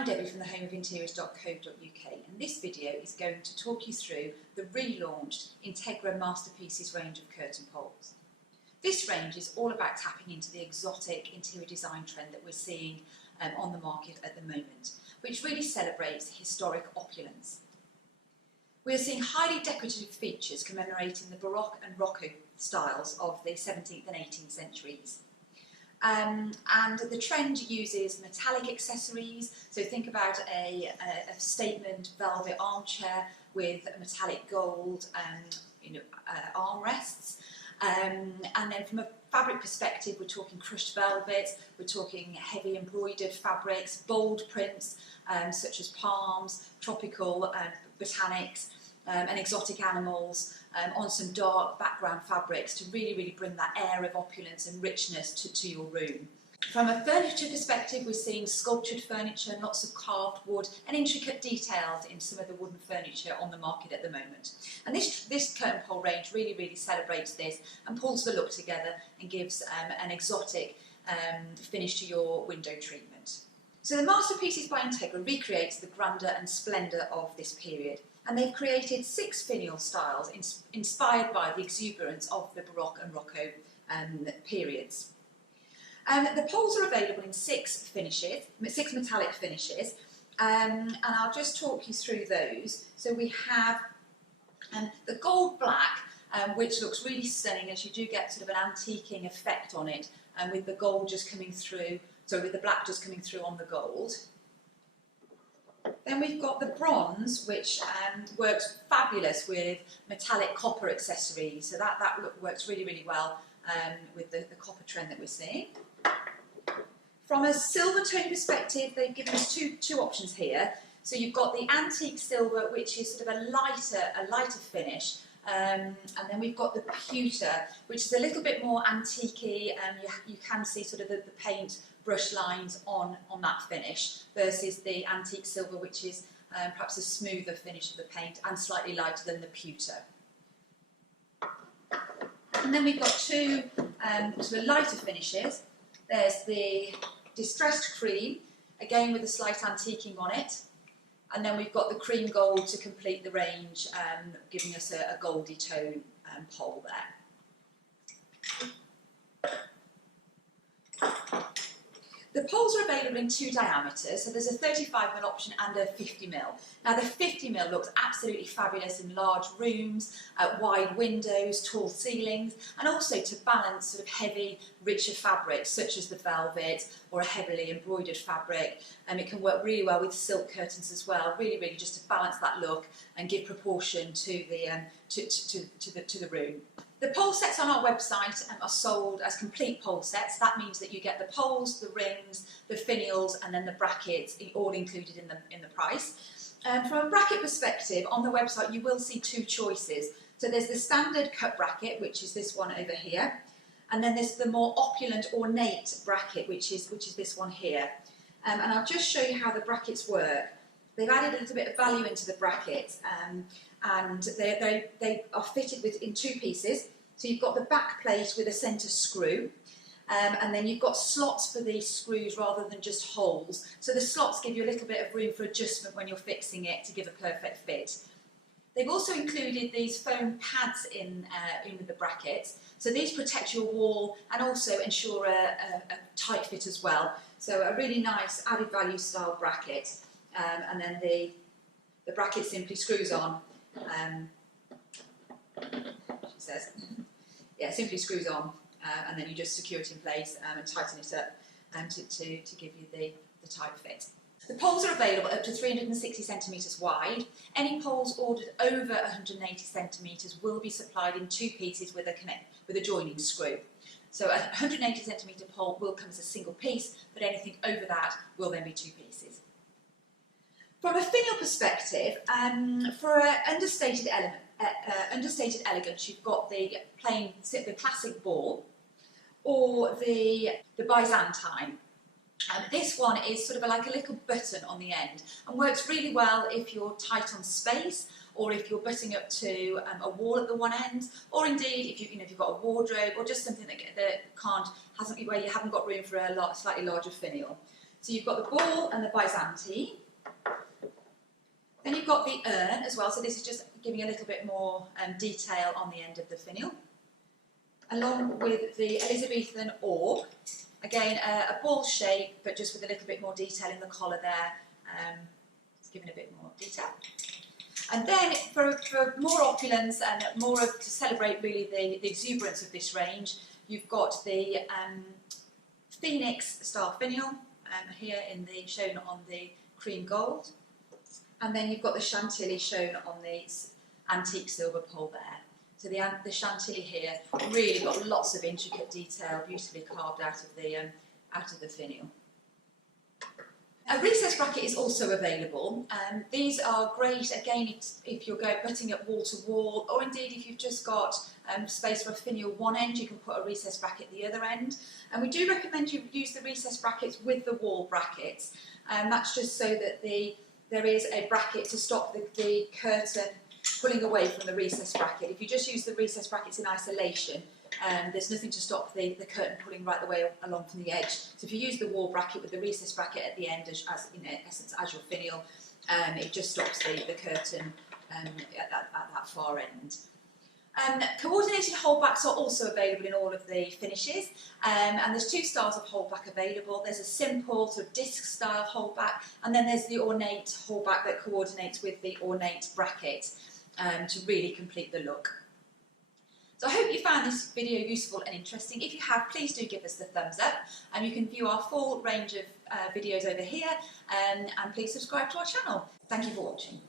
I'm Debbie from the home of interiors.co.uk, and this video is going to talk you through the relaunched Integra Master Pieces range of curtain poles. This range is all about tapping into the exotic interior design trend that we're seeing on the market at the moment, which really celebrates historic opulence. We are seeing highly decorative features commemorating the Baroque and Rocco styles of the 17th and 18th centuries. And the trend uses metallic accessories, so think about a statement velvet armchair with metallic gold armrests. And then from a fabric perspective, we're talking crushed velvet, we're talking heavy embroidered fabrics, bold prints such as palms, tropical botanics, and exotic animals on some dark background fabrics to really bring that air of opulence and richness to your room. From a furniture perspective, we're seeing sculptured furniture, lots of carved wood and intricate details in some of the wooden furniture on the market at the moment. And this curtain pole range really celebrates this and pulls the look together and gives an exotic finish to your window treatment. So the Master Pieces by Integra recreates the grandeur and splendour of this period, and they've created 6 finial styles inspired by the exuberance of the Baroque and Rocco periods. The poles are available in 6 metallic finishes, and I'll just talk you through those. So we have the gold black, which looks really stunning, as you do get sort of an antiquing effect on it, with the gold just coming through, with the black just coming through on the gold. Then we've got the bronze, which works fabulous with metallic copper accessories, so that look works really well with the copper trend that we're seeing. From a silver tone perspective, they've given us two options here. So you've got the antique silver, which is sort of a lighter finish, and then we've got the pewter, which is a little bit more antique-y, and you can see sort of the paint brush lines on that finish, versus the antique silver, which is perhaps a smoother finish of the paint and slightly lighter than the pewter. And then we've got 2 sort of lighter finishes. There's the distressed cream, again with a slight antiquing on it, and then we've got the cream gold to complete the range, giving us a goldy tone pole there. The poles are available in 2 diameters, so there's a 35mm option and a 50mm. Now the 50mm looks absolutely fabulous in large rooms, wide windows, tall ceilings, and also to balance sort of heavy, richer fabrics such as the velvet or a heavily embroidered fabric. And it can work really well with silk curtains as well, really just to balance that look and give proportion to the room. The pole sets on our website are sold as complete pole sets. That means that you get the poles, the rings, the finials, and then the brackets, all included in the price. From a bracket perspective, on the website you will see 2 choices. So there's the standard cut bracket, which is this one over here, and then there's the more opulent, ornate bracket, which is this one here. And I'll just show you how the brackets work. They've added a little bit of value into the brackets, and they are fitted in 2 pieces. So you've got the back plate with a centre screw, and then you've got slots for these screws rather than just holes. So the slots give you a little bit of room for adjustment when you're fixing it to give a perfect fit. They've also included these foam pads in with the brackets. So these protect your wall and also ensure a tight fit as well. So a really nice added value style bracket. And then the bracket simply screws on, she says. Yeah, simply screws on, and then you just secure it in place and tighten it up to give you the tight fit. The poles are available up to 360 centimetres wide. Any poles ordered over 180 centimetres will be supplied in 2 pieces with a joining screw. So a 180 centimetre pole will come as a single piece, but anything over that will then be 2 pieces. From a finial perspective, for understated elegance, you've got the classic ball or the Byzantine. This one is sort of like a little button on the end and works really well if you're tight on space, or if you're butting up to a wall at the one end, or indeed if you've got a wardrobe or just something where you haven't got room for a slightly larger finial. So you've got the ball and the Byzantine. Then you've got the urn as well, so this is just giving a little bit more detail on the end of the finial. Along with the Elizabethan orb, again a ball shape, but just with a little bit more detail in the collar there, it's giving a bit more detail. And then for more opulence and more to celebrate really the exuberance of this range, you've got the Phoenix style finial here shown on the cream gold. And then you've got the Chantilly shown on the antique silver pole there. So the Chantilly here really got lots of intricate detail, beautifully carved out of the finial. A recess bracket is also available. These are great again if you're butting it wall to wall, or indeed if you've just got space for a finial one end, you can put a recess bracket the other end. And we do recommend you use the recess brackets with the wall brackets. That's just so that there is a bracket to stop the curtain pulling away from the recess bracket. If you just use the recess brackets in isolation, there's nothing to stop the curtain pulling right the way along from the edge. So if you use the wall bracket with the recess bracket at the end as in essence as your finial, it just stops the curtain at that far end. Coordinated holdbacks are also available in all of the finishes, and there's two styles of holdback available. There's a simple sort of disc style holdback, and then there's the ornate holdback that coordinates with the ornate bracket to really complete the look. So I hope you found this video useful and interesting. If you have, please do give us the thumbs up, and you can view our full range of videos over here, and please subscribe to our channel. Thank you for watching.